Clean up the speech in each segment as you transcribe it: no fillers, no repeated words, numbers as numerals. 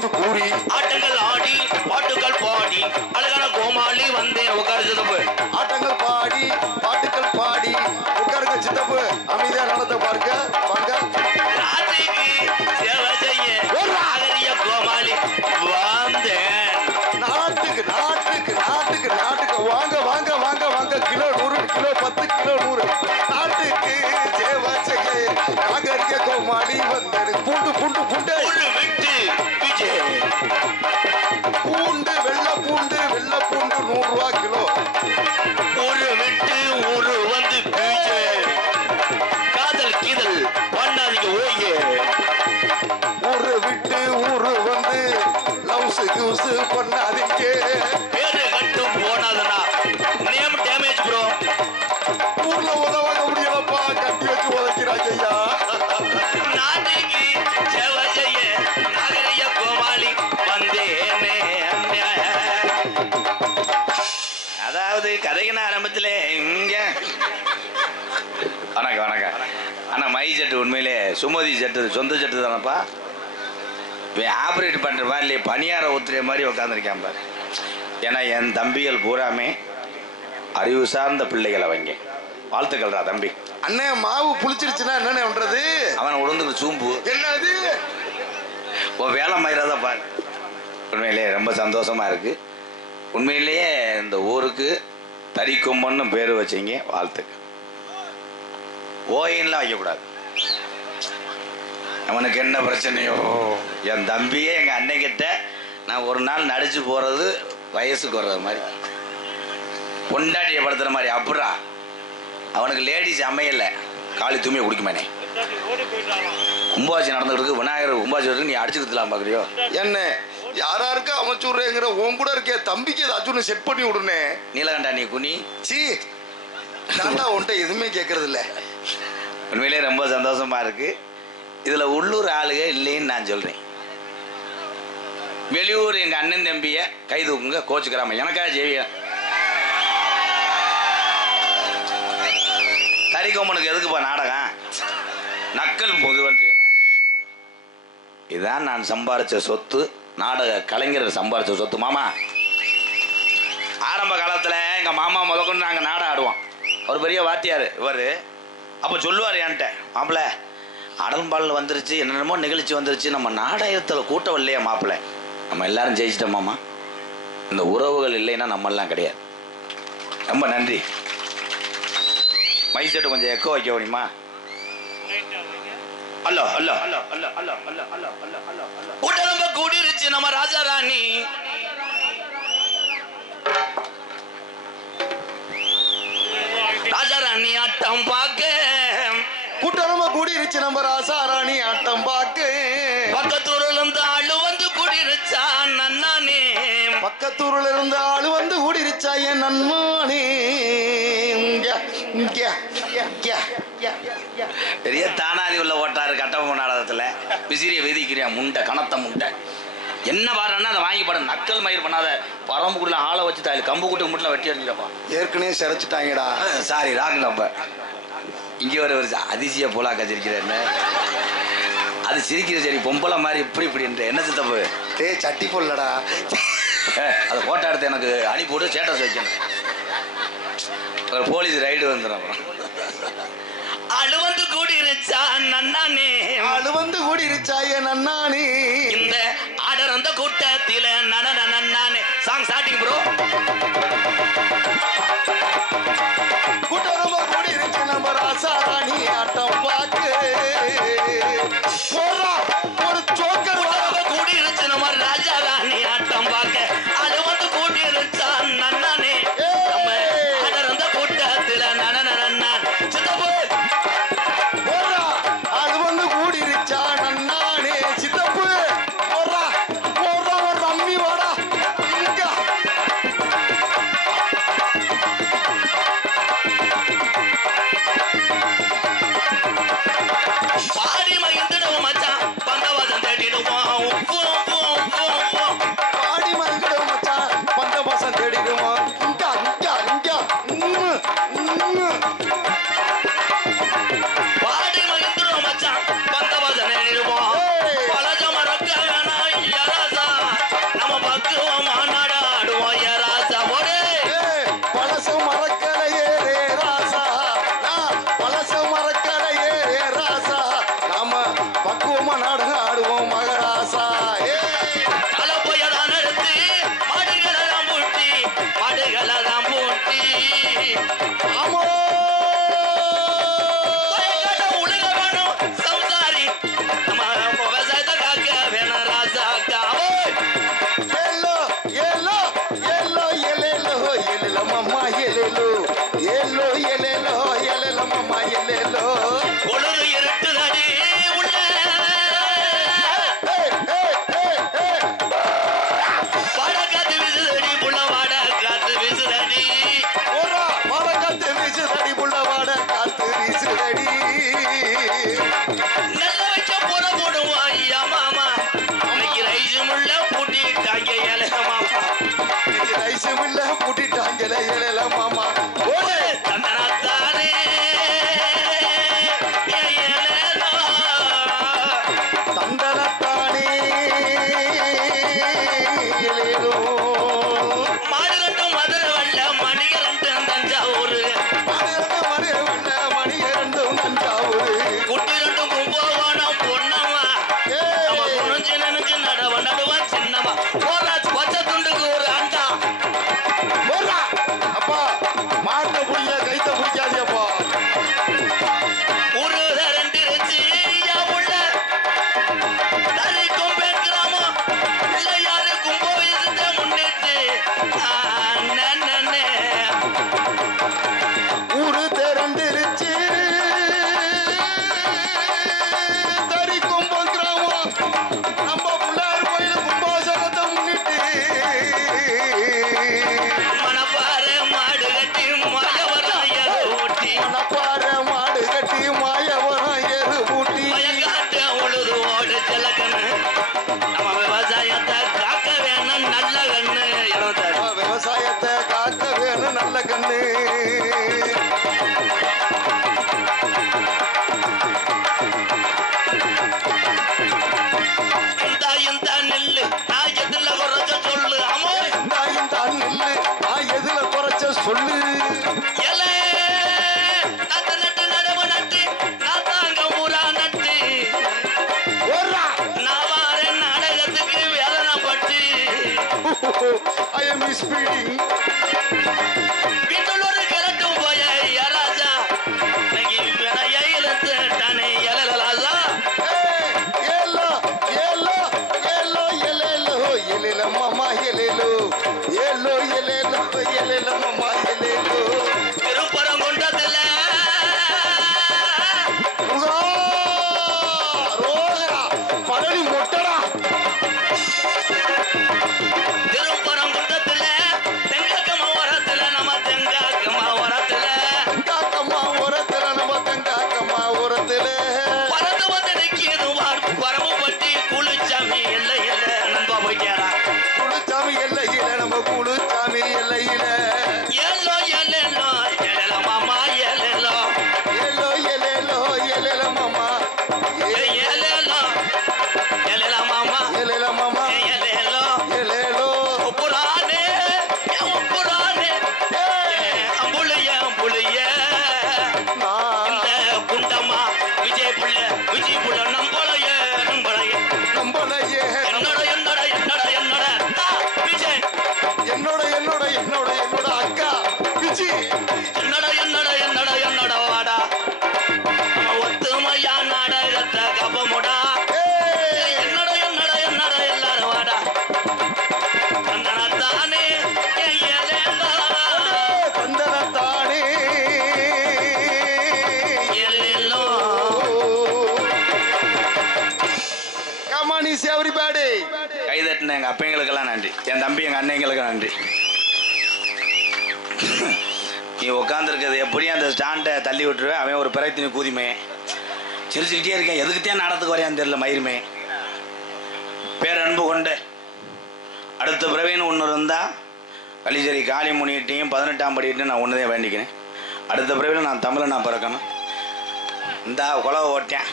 கூத்து கூறி ஆட்டங்கள் ஆடி பாட்டுகள் பாடி அழகான கோமாளி வந்தேன் உட்காரு சித்தப்பு. ஆட்டங்கள் பாடி பாட்டுகள் பாடி உட்காருங்க சித்தப்பு. அமைதியா நடத்த பாருங்க வாங்க. ராத்திரிக்கு சேவை செய்ய நாகரிக கோமாளி வந்தேன். நாட்டுக்கு நாட்டுக்கு நாட்டுக்கு நாட்டுக்கு வாங்க வாங்க வாங்க வாங்க. கிலோ 100 கிலோ 10 கிலோ 100 நாட்டுக்கு சேவை செய்ய நாகரிக கோமாளி வந்தேன். பூண்டு பூண்டு பூண்டு ஒரு விட்டு விஜய் பூண்டு வெள்ளை பூண்டு 100 ரூபா கிலோ. ஒரு விட்டு ஒரு வந்து விஜய் காதல் கீதல் பண்ணாதீங்க ஓய்யே. ஊரு விட்டு ஊரு வந்து லவ்ஸ் கிவ்ஸ் பண்ணாதீங்க. பேரு கட்டும் போனாதுன்னா நேம் டேமேஜ் ப்ரோ. ஊர்ல உதவாங்க முடியலப்பா, கட்டி வச்சு உதைக்கிறாங்க ஐயா. நாட்டுக்கு சேவை செய்ய நாகரிக கோமாளி வந்தேனே. அதாவது கதைக்கின ஆரம்பத்தில் இங்க வணக்கம் வணக்கம். ஆனால் மை செட்டு உண்மையிலே சுமதி செட்டு சொந்த செட்டு தானப்பா. ஆப்ரேட் பண்ணுற மாதிரி இல்லையே, பணியார ஊத்துற மாதிரி உட்காந்துருக்கேன் பாரு. ஏன்னா என் தம்பிகள் பூராமே அறிவு சார்ந்த பிள்ளைகள் அவங்க. வாழ்த்துக்கள்ரா தம்பி. அண்ணன் மாவு புளிச்சிருச்சுன்னா என்னென்ன பண்றது? அவனை உடந்துக்கு சூம்பு என்னது உன் வேலை மயிராதான் பாரு. உண்மையிலேயே ரொம்ப சந்தோஷமா இருக்கு. உண்மையிலேயே இந்த ஊருக்கு தறிக்கொம்பன்னு பேர் வச்சிங்க, வாழ்த்துக்கு. ஓயின்லாம் வைக்கக்கூடாது. அவனுக்கு என்ன பிரச்சனையோ என் தம்பியே எங்கள் அன்னைக்கிட்ட நான் ஒரு நாள் நடிச்சு போகிறது வயசுக்கு வர்றது மாதிரி, பொண்டாட்டியை படுத்துகிற மாதிரி. அப்படிரா அவனுக்கு லேடிஸ் அமையலை, காலி தூமியை குடிக்குமானே. கும்பாட்சி நடந்துகிட்டு இருக்கு, விநாயகர் கும்பாட்சி இருக்கு, நீ அடிச்சுக்கலாம் பார்க்குறியோ? என்ன யாராருக்கு அமைச்சுடுறேங்கிற உன் கூட இருக்கே தம்பிக்கு ஏதாச்சும் செட் பண்ணி விடுனே. நீலகண்டா நீ குனி சி தாண்டா உன்ட்ட எதுவுமே கேட்கறது இல்லை. உண்மையிலே ரொம்ப சந்தோஷமா இருக்கு. இதில் உள்ளூர் ஆளுக இல்லைன்னு நான் சொல்கிறேன். வெளியூர் எங்கள் அண்ணன் தம்பியை கை தூக்குங்க, கோச்சுக்கிறாம எனக்காக செய்ய. தறிக்கோமனுக்கு எதுக்குப்பா நாடகம்? நக்கல் முதுவன்றியெல்லாம் இதுதான் நான் சம்பாரித்த சொத்து. நாடக கலைஞர் சம்பாரித்த சொத்து. மாமா ஆரம்ப காலத்தில் எங்கள் மாமா முதற்கொண்டு நாங்கள் நாடகம் ஆடுவோம். அவர் பெரிய வாத்தியார். இவர் அப்போ சொல்லுவார் என்கிட்ட, மாப்பிள்ள அடல்பால் வந்துருச்சு, என்னென்னமோ நிகழ்ச்சி வந்துருச்சு, நம்ம நாடகத்தில் கூட்டம் இல்லையா மாப்பிள்ள, நம்ம எல்லாரும் ஜெயிச்சிட்டோம் மாமா, இந்த உறவுகள் இல்லைன்னா நம்மெல்லாம் கிடையாது. ரொம்ப நன்றி. மைசெட்டு கொஞ்சம் எக்கோ வைக்க முடியுமா? அல்லோ அல்லோ அல்லோ அல்லோ அல்லோ அல்லோ அல்லோ அல்லோ அல்லோ அல்லோ. உடம்ப கூடிருச்சு நம்ம ராஜா ராணி. ராஜா ராணி ஆட்டம் பார்க்க கூட்டமா கூடிருச்சு நம்ம ராசாராணி ஆட்டம் பார்க்க. பக்கத்தூர்ல இருந்து ஆளு வந்து கூடிருச்சா நன்னானே. பக்கத்தூர்ல இருந்து ஆளு வந்து கூடிருச்சா என் நன்மானே. பெரிய தானாதி உள்ள ஓட்டாரு கட்டபொம்ம நாடகத்துல விசிறிய வேதிக்கிறியா முண்டை, கனத்த முண்டை. என்ன பாருன்னா அதை வாங்கி பாடு. நக்கல் மயிர் பண்ணாத, பரம்புக்குள்ள ஆளை வச்சு தாயில் கம்பு கூட்டு முட்டில் வெட்டி அடிக்கிறப்பா. ஏற்கனவே சிறைச்சிட்டாங்கடா. சாரி ராகுலப்ப. இங்கே ஒரு அதிசய போலா கச்சிருக்கிறேன். அது சிரிக்கிற சரி பொம்பளை மாதிரி இப்படி இப்படின்ற என்ன சித்தப்பு? டேய் சட்டி போடலடா. அதை போட்டோ எடுத்து எனக்கு அனுப்பிவிட்டு ஸ்டேட்டஸ் வைக்கணும். ஒரு போலீஸ் ரைடு வந்துடும். அப்புறம் அழு வந்து கூடிருச்சா நன்னானே. ஆளு வந்து கூடிருச்சா என் நன்னானே. இந்த ஆடர் அந்த கூட்டத்தில நனன நன்னானே. Song starting bro. கூட்டமா கூடிருச்சு நம்ம ராசாராணி ஆட்டம் பார்க்க. ஒரு சோக்கர் கூடிருச்சு நம்ம ராஜா ராணி ஆட்டம் பார்க்க. அது வந்து கூடிருச்சா நன்னானே. நம்ம ஆடர் அந்த கூட்டத்தில நனன நன்னானே. சித்தப்பு அது வந்து கூடிருச்சா நன்னானே. சித்தப்பு ஒரு ரம்மி வாடா. I am speeding. வீட்டுள்ள ஒரு கிழட்டும் போய ராஜா இன்னைக்கு வினையை இழுத்துட்டானே எழலாஜா. Yellow, yellow, yellow, yellow, yellow, mama, yellow, yellow, yellow, yellow, mama, yellow. திருப்பரங்குன்றத்துல ரோகரா, Palani மொட்டடா. திருப்பரங்குன்றத்துல தெங்காக்கம்மா ஓரத்துல நம்ம தெங்காக்கம்மா ஓரத்துல தெங்காக்கம்மா ஓரத்துல நம்ம தெங்காக்கம்மா ஓரத்துல பறந்து வந்து நிக்கிது வரவு பட்டி குளிச்சாமி இல்லை இல்லை நண்பா போயிட்டாரா. குளுச்சாமி எல்லையில நம்ம குளுச்சாமி எல்லையில ஏலோ ஏலேலோ ஏலேல மாமா ஏலேலோ எல்லோ எல்லேலோ எல்லேல மாமா ஏலேலோ ஏலேல மாமா எல்லேல மாமா ஏலேலோ எல்லேலோ புரானே புரானே அம்புளிய நான் இந்த குண்டம்மா விஜய் புள்ள நம்பளைய நம்பலையே என்னோட என்னோட என்னோட என்னோட விஜய் என்னோட என்னோட என்னோட என்னோட அக்கா விஜி என்னோட என்னோட என்னோட என்னோட வாடா ஒத்துமையா நாடகத்தை கபமுடா என்னோட என்னோட என்னோட எல்லாரும் வாடா தானே வந்தனத்தானே எல்லோ கமான் இஸ் எவரிபடி கைதட்டின எங்க அப்பங்களுக்கெல்லாம் நன்றி, என் தம்பி எங்க அண்ணங்களுக்கு நன்றி. நீ உட்காந்துருக்கிறது எப்படியும் அந்த ஸ்டாண்டை தள்ளி விட்டுருவேன். அவன் ஒரு பிறத்தினி கூதிமே சிரிச்சுக்கிட்டே இருக்கேன். எதுக்குத்தான் நாடத்துக்கு வரையான்னு தெரியல. மயிருமே பேரன்பு கொண்டு அடுத்த பிறவின்னு ஒன்று இருந்தால் கலிச்சேரி காளி முனியிட்டையும் 18ஆம் படிக்கிட்டு நான் ஒன்றுதான் வேண்டிக்கிறேன். அடுத்த பிறவியில் நான் தமிழை நான் பிறக்கணும். இந்தா குலவை ஓட்டேன்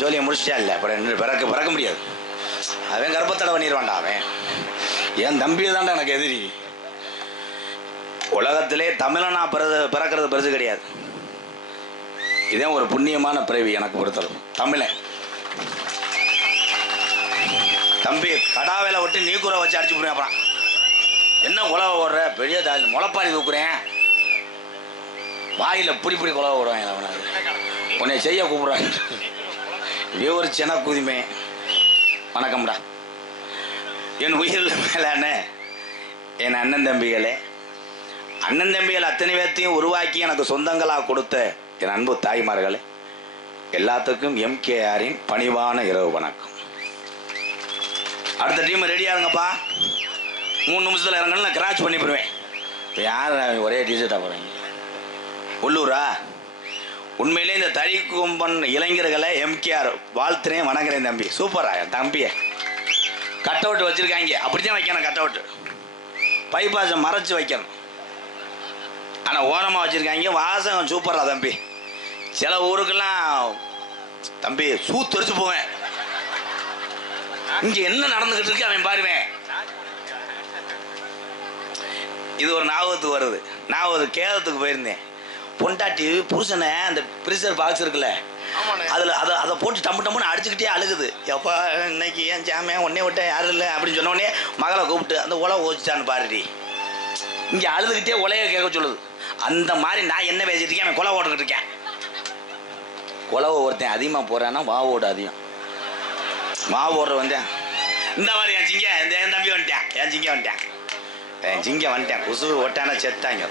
ஜோலியை முடிச்சிட்டா இல்லை அப்புறம் பிறக்க முடியாது. அவன் கர்ப்பத்தடை பண்ணிடுவான்டா. அவன் என் தம்பியை தான்டா எனக்கு எதிரி. உலகத்திலே தமிழனா பிறக்கிறது பெருசு கிடையாது. இதே ஒரு புண்ணியமான பிறவி எனக்கு பொறுத்தளவு. தமிழன் தம்பி கடாவேல விட்டு நீக்குற வச்சு அடிச்சு போடுவேன். அப்புறம் என்ன குலவை ஓடுற பெரிய முளைப்பாரி தூக்குறேன் வாயில பிடி குலவை ஓடுவாங்க. அவனாது உன்னை செய்ய கூப்பிடுறாங்க. இதே ஒரு சின்ன கூதிமே வணக்கம்டா. என் உயிரில் மேலான என் அண்ணன் தம்பிகளே, அண்ணன் தம்பிகள் அத்தனை பேர்த்தையும் உருவாக்கி எனக்கு சொந்தங்களாக கொடுத்த என் அன்பு தாய்மார்களே, எல்லாத்துக்கும் MKRின் பணிவான இரவு வணக்கம். அடுத்த டீம் ரெடியா இருங்கப்பா. 3 நிமிஷத்தில் இறங்கணும். நான் கிராச் பண்ணி போடுவேன். யார் ஒரே டிஷர்ட்டாக போகிறீங்க? உள்ளூரா? உண்மையிலே இந்த தறி கும்பன் இளைஞர்களை MKR வாழ்த்துறேன், வணங்குறேன் தம்பி. சூப்பரா என் தம்பியை கட் அவுட் வச்சுருக்காங்க. அப்படித்தான் வைக்கணும். கட் அவுட்டு பைபாஸை மறைச்சி வைக்கணும். ஆனால் ஓரமாக வச்சுருக்காங்க. வாசகம் சூப்பரா தம்பி. சில ஊருக்கெல்லாம் தம்பி சூத்தரிச்சு போவேன். இங்கே என்ன நடந்துக்கிட்டு இருக்கு அவன் பாருவேன். இது ஒரு ஞாபகத்துக்கு வருது. நான் ஒரு கேரளத்துக்கு போயிருந்தேன். பொண்டாட்டி புருஷனை அந்த ப்ரீசர் பாக்ஸ் இருக்குல்ல, அதில் அதை போட்டு டம்முன்னு அடிச்சுக்கிட்டே அழுகுது. எப்பா இன்னைக்கு ஏன் ஜாமியா ஒன்னே விட்ட யாரும் இல்லை அப்படின்னு சொன்னோடனே மகளை கூப்பிட்டு அந்த உலை ஓச்சிட்டான்னு பாருடி. இங்கே அழுதுகிட்டே உலைய கேட்க சொல்லுது. அந்த மாதிரி நான் என்ன பேசிட்டு இருக்கேன், அவன் கொலை ஓட்டுக்கிட்டு இருக்கேன். கொலவை ஒருத்தன் அதிகமாக போகிறான்னா வாவோட அதிகம். மாவு ஓடுற வந்தேன். இந்த மாதிரி என் சிங்க என் தம்பி வந்துட்டேன். என் சிங்க வந்துட்டேன். என் சிங்க வந்துட்டேன். குசு ஒட்டானா செத்தாங்க.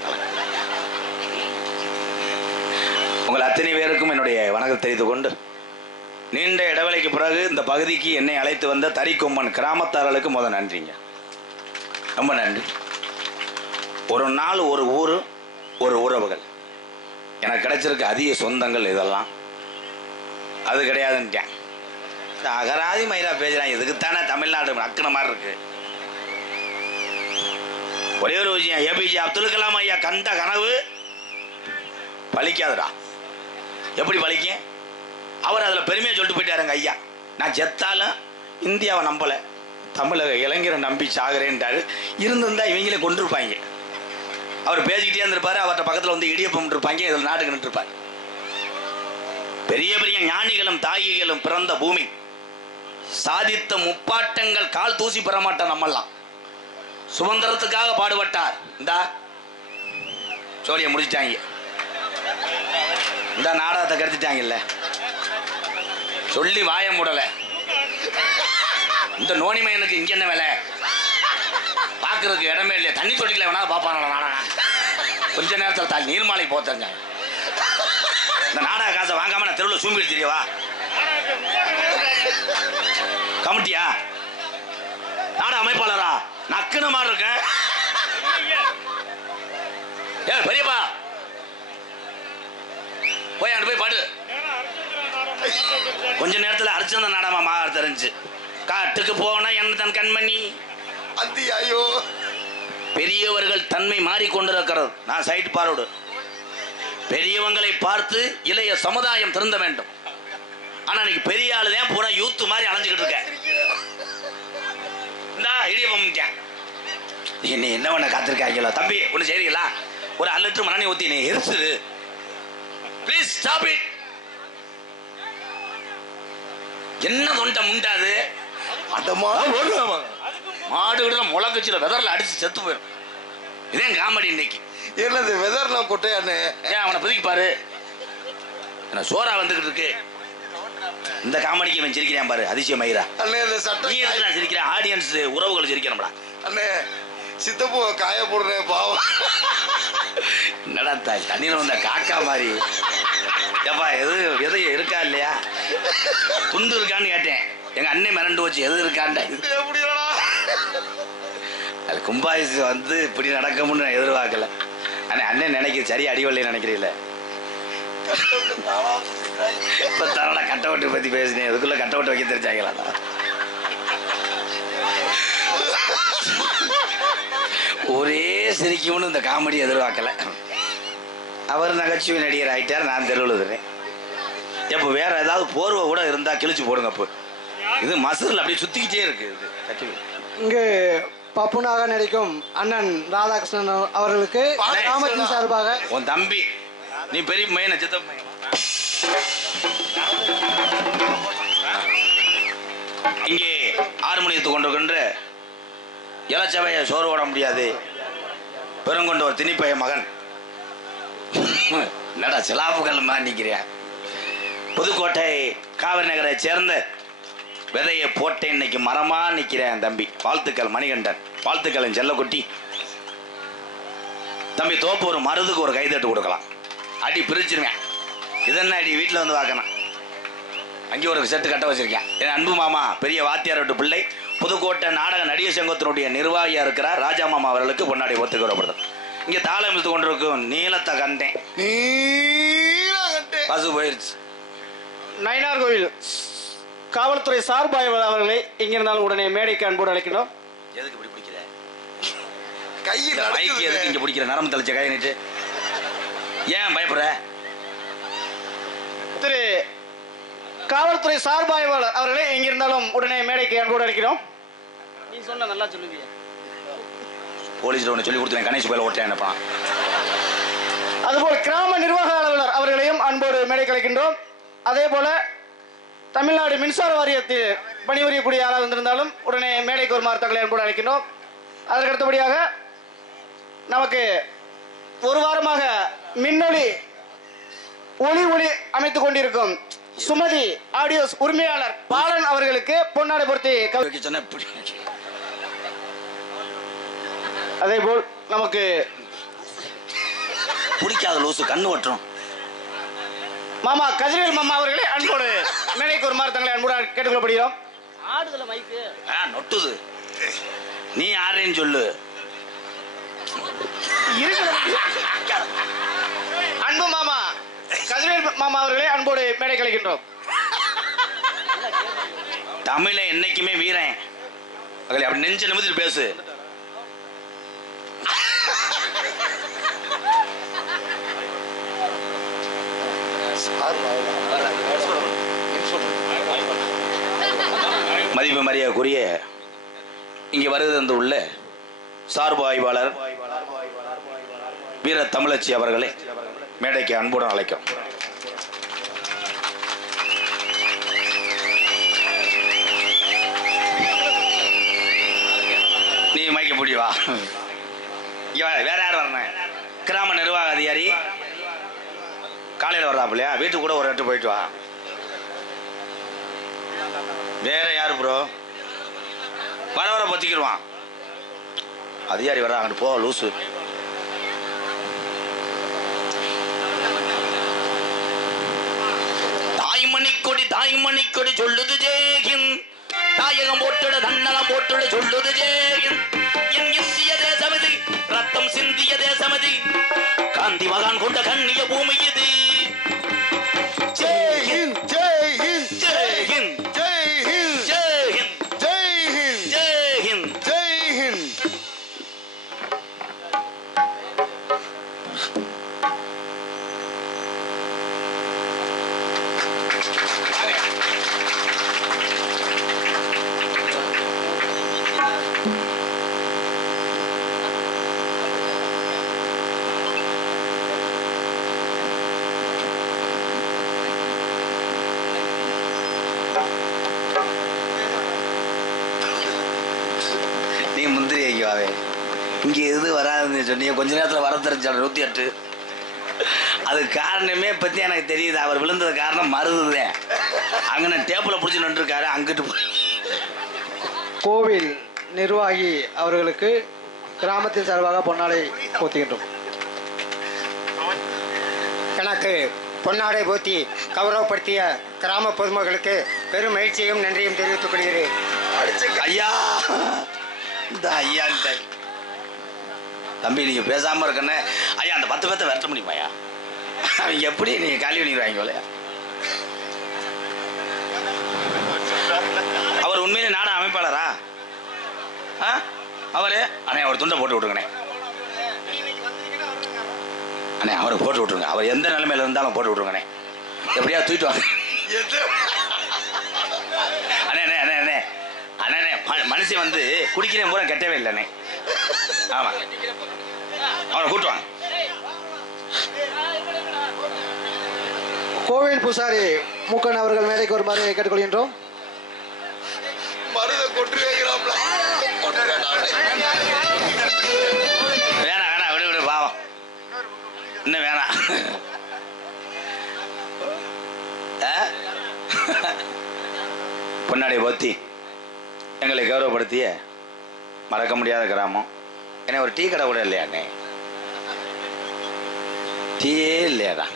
உங்கள் அத்தனை பேருக்கும் என்னுடைய வணக்கத்தை தெரிந்து கொண்டு, நீண்ட இடைவெளிக்கு பிறகு இந்த பகுதிக்கு என்னை அழைத்து வந்த தறிக்கொம்பன் கிராமத்தார்களுக்கு முதல் நன்றிங்க. ரொம்ப நன்றி. ஒரு நாள் ஒரு ஊர் ஒரு உறவுகள் எனக்கு கிடைச்சிருக்க அதிக சொந்தங்கள் இதெல்லாம் அது கிடையாதுன்ட்டேன். அகராதி மயிரா பேசுறான். இதுக்குத்தானே தமிழ்நாடு அக்கன மாதிரி இருக்கு. ஒரே ஒரு விஷயம், APJ அப்துல் கலாம் ஐயா கண்ட கனவு பலிக்காதுடா. எப்படி பலிக்கும்? அவர் அதில் பெருமையாக சொல்லிட்டு போயிட்டாருங்க. ஐயா நான் செத்தாலும் இந்தியாவை நம்பலை, தமிழக இளைஞரை நம்பி சாகிறேன்ட்டாரு. இருந்திருந்தா இவங்களே கொண்டிருப்பாங்க. அவர் பேசிக்கிட்டே இருந்திருப்பாரு. அவர்கிட்ட பக்கத்தில் வந்து இடியப்பம் இருப்பாங்க. இதில் நாட்டுக்கு நின்றுருப்பார். பெரிய பெரிய ஞானிகளும் தாயிகளும் பிறந்த பூமி. சாதித்த முப்பாட்டங்கள் கால் தூசி பெற மாட்டோம். நம்மெல்லாம் சுதந்திரத்துக்காக பாடுபட்டார். இந்தா சோழியை முடிச்சிட்டாங்க, இந்த நாடகத்தை கருத்திட்டாங்கல்ல, சொல்லி வாய மூடல. இந்த நோனிமையனுக்கு இங்க என்ன வேலை? பாக்குறதுக்கு இடமே இல்லையா? தண்ணி தொட்டிக்கல வேணா பாப்பான நாடகம். கொஞ்ச நேரத்தில் நீர்மாலை போத்தங்க. இந்த நாடக காசை வாங்காம நான் தெருவில் சூம்பிட்டு தெரியவா? கமிட்டியா? நாடக அமைப்பாளரா? நக்குன மாதிரி இருக்கேன். ஏ பெரியப்பா, போய் அங்க போய் பாடு. கொஞ்ச நேரத்தில் அரிச்சந்த நாடகமா மாற தெரிஞ்சு காட்டுக்கு போனா என்ன தன் கண்மணி அந்தியாயோ. பெரியவர்கள் தன்மை மாறிக்கொண்டிருக்கிறது. நான் சைட் பார்வோடு. பெரியவங்களை பார்த்து இளைய சமுதாயம் திருந்த வேண்டும். ஆனா இன்னைக்கு பெரிய ஆளுதான் பூரா யூத் மாதிரி அலைஞ்சுக்கிட்டு இருக்க. இந்தா இடியப்பம் என்ன என்ன பண்ண காத்திருக்காங்களோ? தம்பி ஒண்ணு சரிங்களா? ஒரு 1 லிட்டர் மண்ணெண்ணெய் ஊத்தி நீ எரிச்சுது. Please stop it. என்ன தொண்டை முண்டாது? மாடு விடுற முளக்கச்சில வெதர்ல அடிச்சு செத்து போயிடும். இதே காமெடி இன்னைக்கு. என்னது வெதர்லாம் கொட்டையானே? ஏன் அவனை புதுக்கி பாரு, என்ன சோறா வந்துகிட்டு இருக்கு. இந்த காமெடிக்கு இவன் சிரிக்கிறான் பாரு, அதிசயம் மயிரா. அண்ணே இந்த சட்டை நீ எதுக்கு நான் சிரிக்கிறேன்? ஆடியன்ஸ் உறவுகள் சிரிக்கிறோம்டா. அண்ணே சித்தப்பூ காய போடுறேன் பாவம். என்னடா தண்ணியில வந்த காக்கா மாதிரி. ஏப்பா எது எது இருக்கா இல்லையா? துண்டு இருக்கான்னு கேட்டேன். எங்க அண்ணன் மிரண்டு வச்சு எது இருக்கான்டா. அது கும்பாயிசு வந்து இப்படி நடக்கும்னு நான் எதிர்பார்க்கல. ஆனால் அண்ணன் நினைக்கிறது சரி, அடிவல்லை நினைக்கிறீங்கள. இப்போ தரடா கட்ட ஓட்டு பற்றி பேசினேன். அதுக்குள்ள கட்ட ஓட்டு வைக்க தெரிஞ்சாங்களா? ஒரே சிரிக்கும்னு இந்த காமெடி எதிர்பார்க்கல. அவர் நகைச்சுவை நடிகர் ஆகிட்டார், நான் தெருவுழுதுறேன். இப்போ வேற ஏதாவது போர்வை கூட இருந்தால் கிழிச்சு போடுங்க. இப்போ இது மசூரில் அப்படியே சுற்றிக்கிட்டே இருக்கு. இது இங்கு பப்புனாக நடிக்கும் அண்ணன் ராதாகிருஷ்ணன் அவர்களுக்கு கிராமத்தின் சார்பாக உன் தம்பி, நீ பெரிய மையனை சித்தப்ப மையன். இங்கே ஆறுமணியத்துக் கொண்டிருக்கின்ற இளச்சவையை சோறு ஓட முடியாது பெருங்கொண்ட ஒரு திணிப்பைய மகன். என்னடா சிலாப்புகள் நிற்கிறியா? புதுக்கோட்டை காவிரி நகரை சேர்ந்த விதையை போட்டேன் இன்னைக்கு மரமா நிக்கிறேன் தம்பி. வாழ்த்துக்கள் மணிகண்டன், வாழ்த்துக்கள் என் செல்லக்குட்டி. தம்பி தோப்பு ஒரு மருதுக்கு ஒரு கைதட்டு கொடுக்கலாம். அடி பிரிச்சிருவேன். இது என்ன அடி? வீட்டில் வந்து பார்க்கணும். அங்கே ஒரு செட்டு கட்ட வச்சிருக்கேன். என் அன்பு மாமா பெரிய வாத்தியார் வீட்டு பிள்ளை, புதுக்கோட்டை நாடக நடிகர் சங்கத்தினுடைய நிர்வாகியா இருக்கிறார் ராஜா மாமா அவர்களுக்கு பொன்னாடி ஒத்துக்கிறப்படுது. இங்கே தாளம் இழுத்து கொண்டிருக்கும் நீளத்தை கண்டேன். பசு போயிருச்சு. நயினார் கோவில் காவல்துறை சார்பாய்வாளர் அவர்களை இங்கிருந்தாலும் உடனே மேடைக்கு அன்போடு அழைக்கணும். எதுக்கு இப்படி பிடிக்கிற கையில் மைக்கு? எதுக்கு இங்க பிடிக்கிற? நரம்பு தலைச்ச கையை நீட்டு. ஏன் பயப்படுற? திரு காவல்துறை சார்பாய்வாளர் அவர்களை எங்கிருந்தாலும் உடனே மேடைக்கு அன்போடு அழைக்கிறோம். நீ சொன்ன நல்லா சொல்லுவீங்க. போலீஸ் ஒன்று சொல்லி கொடுத்தேன், கணேஷ் பேல ஓட்டேன் என்னப்பா. அதுபோல் கிராம நிர்வாக அலுவலர் அவர்களையும் அன்போடு மேடைக்கு அழைக்கின்றோம். அதே போல தமிழ்நாடு மின்சார வாரியத்தில் பணிபுரியக்கூடிய ஆளாக இருந்திருந்தாலும் உடனே மேடைக்கு வருமாறு தங்களை அன்போடு அழைக்கின்றோம். அதற்கு அடுத்தபடியாக நமக்கு ஒரு வாரமாக மின்னொலி ஒளி அமைத்துக் கொண்டிருக்கும் சுமதி ஆடியோஸ் உரிமையாளர் பாலன் அவர்களுக்கு பொன்னாடை பொருத்தி அதே போல் நமக்கு பிடிக்காத லூசு கண்ணு ஓட்டுறோம் மாமா கதிரவேல் மாமா அவர்களே அன்போடு மேடைக்கு வருமாறு தங்களை அன்போடு கேட்டுக்கொள்ளப்படுகிறோம். ஆடுதல மைக்கு நொட்டுது. நீ யாருன்னு சொல்லு. அன்பு மாமா கதிரவேல் மாமா அவர்களே அன்போடு மேடை கலைக்கின்றோம். தமிழ என்னைக்குமே வீரன். அப்படி நெஞ்ச நிமிர்ந்து பேசு. மதிப்பு மரியாதைக்குரிய இங்கே வருகிறது உள்ள சார்பு ஆய்வாளர் வீர தமிழச்சி அவர்களை மேடைக்கு அன்புடன் அழைக்கும். நீ மைக்க பிடி வா. வா. இங்க வா, வேற யார் வரணும்? கிராம நிர்வாக அதிகாரி காலையில் வர்றாப்புலையா? வீட்டுக்கு கூட ஒரு இடத்து போயிட்டு வா. வேற யாரு ப்ரோ? வர வர பொத்திக்கிடுவான். அதிகாரி வர, அங்கிட்டு போ லூசு. தாய்மணி கொடி சொல்லுது ஜெயகின், தாயகம் போட்டுட தன்னலம் போட்டுட சொல்லுது ஜெயகின். என் இந்திய தேசமதி, ரத்தம் சிந்திய தேசமதி, காந்தி மகான் கொண்ட கண்ணிய பூமி இது. ஜெய் ஹிந்த், ஜெய் ஹிந்த், ஜெய் ஹிந்த், ஜெய் ஹிந்த், ஜெய் ஹிந்த், ஜெய் ஹிந்த், ஜெய் ஹிந்த். ஜெய் ஹிந்த். நீ முந்திரி வைக்கவாவே இங்க எது வராதுன்னு சொன்னீங்க. கொஞ்ச நேரத்தில் வர தெரிஞ்சால் 108. அது காரணமே பத்தி எனக்கு தெரியுது. அவர் விழுந்தது காரணம் மருதுதான். அங்கே டேப்பில் பிடிச்சி நின்றுருக்காரு. அங்கிட்டு போய் கோவில் நிர்வாகி அவர்களுக்கு கிராமத்தின் சார்பாக பொன்னாடை போத்துகின்றோம். எனக்கு பொன்னாடை போத்தி கௌரவப்படுத்திய கிராம பொதுமக்களுக்கு பெரும் மகிழ்ச்சியும் நன்றியும் தெரிவித்துக் கொள்கிறேன். ஐயா, இந்த ஐயா தம்பி நீங்க பேசாம இருக்கன்னு ஐயா அந்த 10 பேர்த்த விரட்ட முடியுமாயா? அவங்க எப்படி நீங்க காலி பண்ணிடுவாங்க போலயா? அவர் உண்மையிலே நாட அமைப்பாளரா? அவரு அண்ணே அவர் துண்டை போட்டு விட்டுருங்கண்ணே. அண்ணே அவரை போட்டு விட்டுருங்க. அவர் எந்த நிலைமையில இருந்தாலும் போட்டு விட்டுருங்கண்ணே. எப்படியா தூக்கிட்டு வாங்க. அண்ணே அண்ணே அண்ணே அண்ணே அண்ணே மனுஷன் வந்து குடிக்கிறேன் பூரா கெட்டவே இல்லைண்ணே. ஆமா அவரை கூட்டுவாங்க. கோவில் பூசாரி மூக்கன் அவர்கள் மேடைக்கு வருமாறு கேட்டுக்கொள்கின்றோம். மருத கொட்டு வைக்கிறாப்ல. வேணாம் வேணாம் விடு விடு பாவம். இன்னும் வேணாம். பொன்னாடி போத்தி எங்களை கௌரவப்படுத்திய மறக்க முடியாத கிராமம். ஏன்னா ஒரு டீ கடை கூட இல்லையாண்ணே? டீயே இல்லையாடா?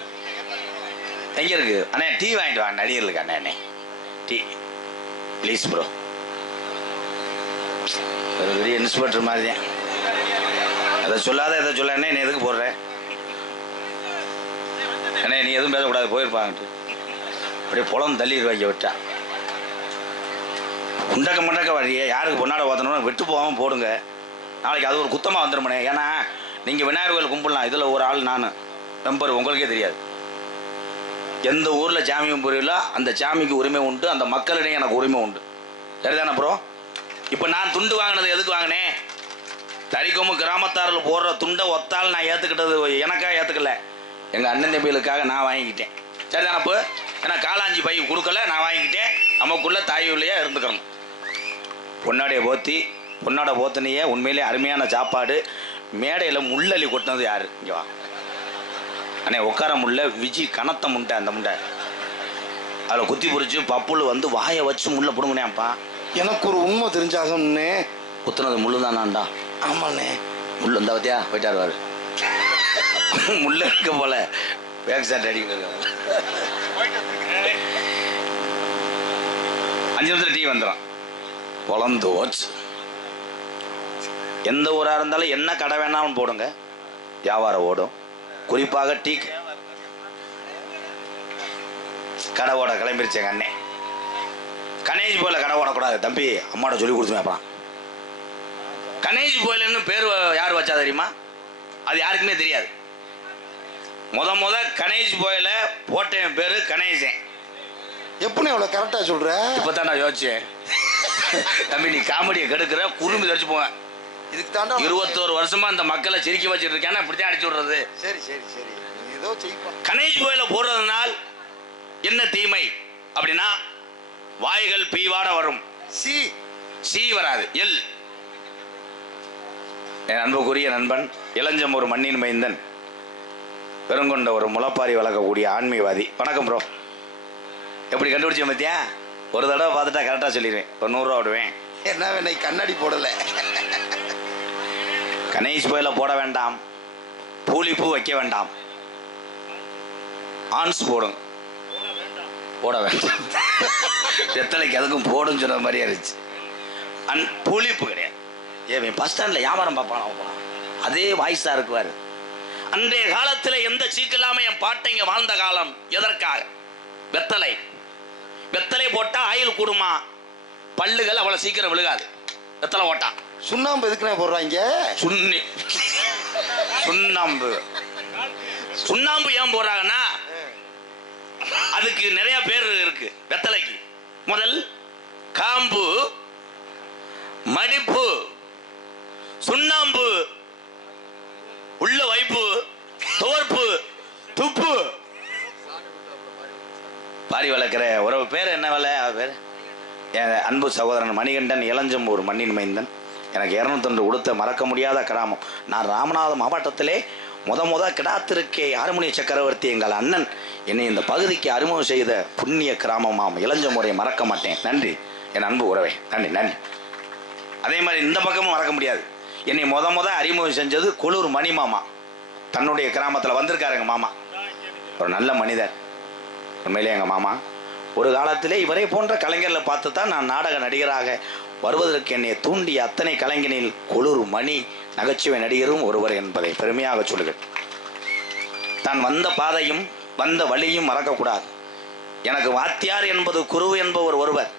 எங்க இருக்கு அண்ணே? டீ வாங்கிட்டு வாங்க நடிகர்களுக்கு. அண்ணே அண்ணே டீ ப்ளீஸ் ப்ரோ. ஒரு பெரிய இன்ஸ்பெக்டர் மாதிரி தான். அதை சொல்லாத எதை சொல்ல அண்ணே. நீ எதுக்கு போடுற அண்ணே? நீ எதுவும் பேசக்கூடாது போயிருப்பாங்கட்டு அப்படியே புலம் தள்ளிடுவாங்க விட்டா. உண்டக்க மண்டக்க வழியே யாருக்கு பொன்னாட ஓத்தணும்னு விட்டு போகாமல் போடுங்க. நாளைக்கு அது ஒரு குத்தமாக வந்துடுமனே. ஏன்னா நீங்கள் விநாயகர் கோயில் கும்பிடலாம். இதில் ஒரு ஆள் நான் மெம்பர், உங்களுக்கே தெரியாது. எந்த ஊரில் சாமியும் புரியல அந்த சாமிக்கு உரிமை உண்டு, அந்த மக்களிடையே எனக்கு உரிமை உண்டு. சரிதானே ப்ரோ? இப்போ நான் துண்டு வாங்கினது எதுக்கு வாங்கினேன்? தறிக்கொம்பு கிராமத்தாரில் போடுற துண்டை ஒத்தால் நான் ஏற்றுக்கிட்டது எனக்காக ஏற்றுக்கல, எங்கள் அண்ணன் தம்பிகளுக்காக நான் வாங்கிக்கிட்டேன். சரிதானே? இப்போ ஏன்னா காலாஞ்சி பை கொடுக்கல, நான் வாங்கிக்கிட்டேன். நமக்குள்ள தாய் உள்ளையா இருந்துக்கணும். பொன்னாடைய போத்தி பொன்னாட போத்தனையே உண்மையிலே அருமையான சாப்பாடு. மேடையில் முள்ளலி கொட்டினது யாரு? இங்கே வா அண்ணே. உட்கார முள்ள விஜி கனத்த முண்டை, அந்த முண்டை அதில் குத்தி பொறிச்சு பப்புள் வந்து வாயை வச்சு முள்ள பிடுங்கினேன்ப்பா. எனக்கு ஒரு உண்மை தெரிஞ்சாகம்னே. குத்துனது முள்ளு தானாண்டா? ஆமாண்ணே. முள்ளு இந்த பத்தியா போயிட்டாருவாரு. முள்ள இருக்க போல பேக் சாட் அடிக்கிறது. 5 நிமிஷத்துல டீ வந்துடும். பொழந்து வச்சு எந்த ஊராக இருந்தாலும் என்ன கடை வேணாலும் போடுங்க, வியாபாரம் ஓடும். குறிப்பாக டீ கடை ஓட கிளம்பிருச்சு எங்கள் அண்ணே. கணேஷ் போயில கடை ஓடக்கூடாது தம்பி, அம்மாட்ட சொல்லி கொடுத்துமே. அப்புறம் கணேஷ் போயிலன்னு பேர் யார் வச்சா தெரியுமா? அது யாருக்குமே தெரியாது. முத கணேஷ் போயில போட்டேன் பேரு கணேசன். எப்படி அவ்வளோ கரெக்டாக சொல்கிற? இப்போ தான் நான் யோசிச்சேன். தம்பி நீ காமெடியை கெடுக்கிற, குறும்பி தடிச்சு போவேன். இதுக்கு தாண்டா 21 வருஷமா இந்த மக்களை சிரிக்க வச்சுட்டு இருக்கேன்னா இப்படித்தான் அடிச்சு விடுறது. சரி சரி சரி, ஏதோ செய்ப்பா. கணேஷ் கோயில போடுறதுனால் என்ன தீமை அப்படின்னா, வாய்கள் பீவாட வரும். சி சி வராது, எல். என் அன்புக்குரிய நண்பன் இளஞ்சம் ஒரு மண்ணின் மைந்தன் பெருங்கொண்ட ஒரு முளப்பாரி வளர்க்கக்கூடிய ஆன்மீகவாதி. வணக்கம் ப்ரோ. எப்படி கண்டுபிடிச்சேன் பத்தியா? ஒரு தடவை பார்த்துட்டா கரெக்டாக சொல்லிடுவேன். ஒரு 100 ரூபா விடுவேன். என்ன வேணை கண்ணாடி போடலை. கணேஷ் கோயில போட வேண்டாம், பூலிப்பூ வைக்க வேண்டாம், ஆன்ஸ் போடும் போட வேண்டாம். வெத்தலைக்கு அதுக்கும் போடுன்னு சொன்ன மாதிரியா இருந்துச்சு. பூலிப்பூ கிடையாது. ஏன் பஸ் ஸ்டாண்டில் வியாபாரம் பார்ப்பான் அதே வாய்ஸாக இருக்குவார். அன்றைய காலத்தில் எந்த சீக்கில்லாமல் என் பாட்டைங்க வாழ்ந்த காலம். எதற்காக? வெத்தலை. வெத்தலை போட்டால் ஆயில் கூடுமா, பல்லுகள் அவ்வளோ சீக்கிரம் விழுகாது. வெத்தலை போட்டா. சுண்ணாம்பு எதுக்குண்ணே போடுறாங்க? சுண்ணாம்பு சுண்ணாம்பு ஏன் போடுறாங்கன்னா அதுக்கு நிறைய பேர் இருக்கு. வெத்தலைக்கு முதல் காம்பு, மடிப்பு, சுண்ணாம்பு, உள்ள வைப்பு, தோற்பு, துப்பு. பாரி வளர்க்கிற உறவு பேர் என்ன வேலை? பேர் என் அன்பு சகோதரன் மணிகண்டன் இளஞ்சம் ஒரு மண்ணின் மைந்தன். எனக்கு 201 கொடுத்த மறக்க முடியாத கிராமம். நான் ராமநாதபுரம் மாவட்டத்திலே முத கிடாத்திருக்கே அருமுனிய சக்கரவர்த்தி எங்கள் அண்ணன் என்னை இந்த பகுதிக்கு அறிமுகம் செய்த புண்ணிய கிராமமாம் இளஞ்சம் முறையை மறக்க மாட்டேன். நன்றி என் அன்பு உறவே, நன்றி நன்றி. அதே மாதிரி இந்த பக்கமும் மறக்க முடியாது. என்னை முத அறிமுகம் செஞ்சது கொளூர் மணி மாமா. தன்னுடைய கிராமத்தில் வந்திருக்காரு எங்கள் மாமா. ஒரு நல்ல மனிதர் உண்மையிலே எங்கள் மாமா. ஒரு காலத்திலே இவரை போன்ற கலைஞர்களை பார்த்து தான் நான் நாடக நடிகராக வருவதற்கு என்னை தூண்டிய அத்தனை கலைஞனில் கொளூர் மணி நகைச்சுவை நடிகரும் ஒருவர் என்பதை பெருமையாக சொல்லுங்கள். தான் வந்த பாதையும் வந்த வழியும் மறக்கக்கூடாது. எனக்கு வாத்தியார் என்பது குரு என்பவர் ஒருவர்.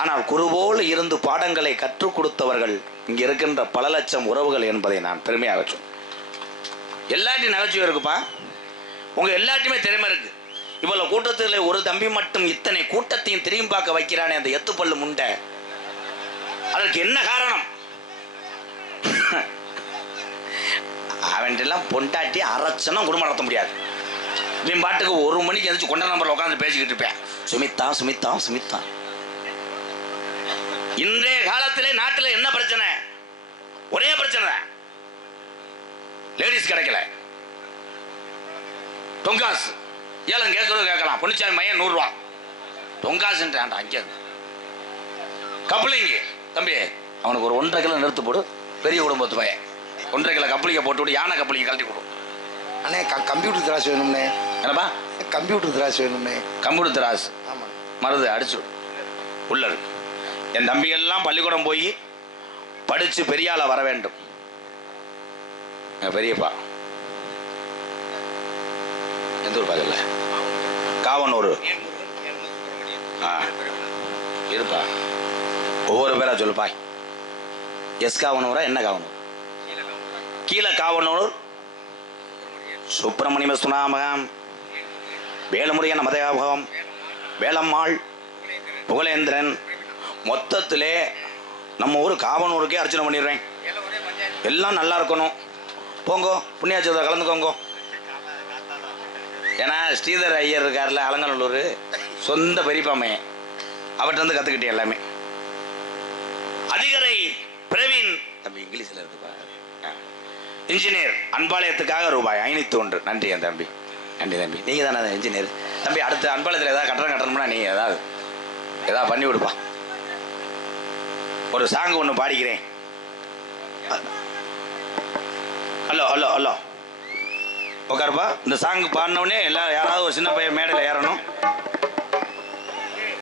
ஆனால் குருவோடு இருந்து பாடங்களை கற்றுக் கொடுத்தவர்கள் இங்கே இருக்கின்ற பல லட்சம் உறவுகள் என்பதை நான் பெருமையாக சொல்லுவேன். எல்லாத்தையும் நகைச்சுவை இருக்குப்பா. உங்கள் எல்லாத்தையுமே திறமை இருக்கு. இவ்வளவு கூட்டத்தில் ஒரு தம்பி மட்டும் இத்தனை கூட்டத்தையும் திரும்பி பார்க்க வைக்கிறானே அந்த எத்துப்பல்லு முண்டை. அதற்கு என்ன காரணம்? அவன்ட்டெல்லாம் பொண்டாட்டி அரைச்சனா குடும்பம் நடத்த முடியாது. இவன் பாட்டுக்கு 1 மணிக்கு எதிர்த்து கொண்ட நம்பரில் உட்காந்து பேசிக்கிட்டு இருப்பேன். சுமித்தா சுமித்தா சுமித்தா. இன்றைய காலத்திலே நாட்டில் என்ன பிரச்சனை? ஒரே பிரச்சனை தான். லேடிஸ் கிடைக்கல. தொங்காசு ஏலம் கேட்கலாம். பொன்னிச்சாமி மையம் 100 ரூபா தொங்காசுன்றான்டா. அங்கே கப்ளிங்கு தம்பி அவனுக்கு ஒரு 1.5 கிலோ நிறுத்து போடு. பெரிய குடும்பத்து பையன் 1.5 கிலோ கப்ளிங்கை போட்டு விட்டு யானை கப்ளிங்கை கழட்டி கொடு. அண்ணே கம்ப்யூட்டர் திராஸ் வேணும்னே. என்னப்பா? கம்ப்யூட்டர் திராஸ் வேணும்னே. கம்ப்யூட்டர் திராஸ் ஆமாம். மருது அடிச்சு உள்ள இருக்கு. என் தம்பிகள்லாம் பள்ளிக்கூடம் போய் படித்து பெரிய ஆளா வர வேண்டும். பெரியப்பா எந்த ஊர் பார்க்கல? காவனூர். இருப்பா ஒவ்வொரு பேரா சொல்லுப்பா. எஸ் காவனூரா என்ன காவனூர்? கீழே காவனூர் சுப்பிரமணிய சுனாமகம், வேலுமுருகன் மதயாபகம், வேலம்மாள், புகழேந்திரன். மொத்தத்திலே நம்ம ஊர் காவனூருக்கே அர்ச்சனை பண்ணிடுறேன். எல்லாம் நல்லா இருக்கணும். போங்கோ புண்ணியாச்சத்தை கலந்துக்கோங்கோ. ஏன்னா ஸ்ரீதர் ஐயர் இருக்கார்ல அலங்காநல்லூர், சொந்த பெரியப்பாமே, அவர்கிட்ட வந்து கற்றுக்கிட்டேன் எல்லாமே. அதிகரை பிரவீன் தம்பி இங்கிலீஷில் இருக்குப்பா. இன்ஜினியர் அன்பாளையத்துக்காக ரூபாய் 501. நன்றி என் தம்பி, நன்றி தம்பி. நீங்கள் தானே இன்ஜினியர் தம்பி. அடுத்த அன்பாளையத்தில் ஏதாவது கட்டணம்னா நீங்கள் ஏதாவது பண்ணி கொடுப்பா. ஒரு சாங் ஒன்று பாடிக்கிறேன். ஹலோ ஹலோ ஹலோ உட்காருப்பா. இந்த சாங் பாடினவுடனே எல்லாம் யாராவது ஒரு சின்ன பையன் மேடையில் ஏறணும்.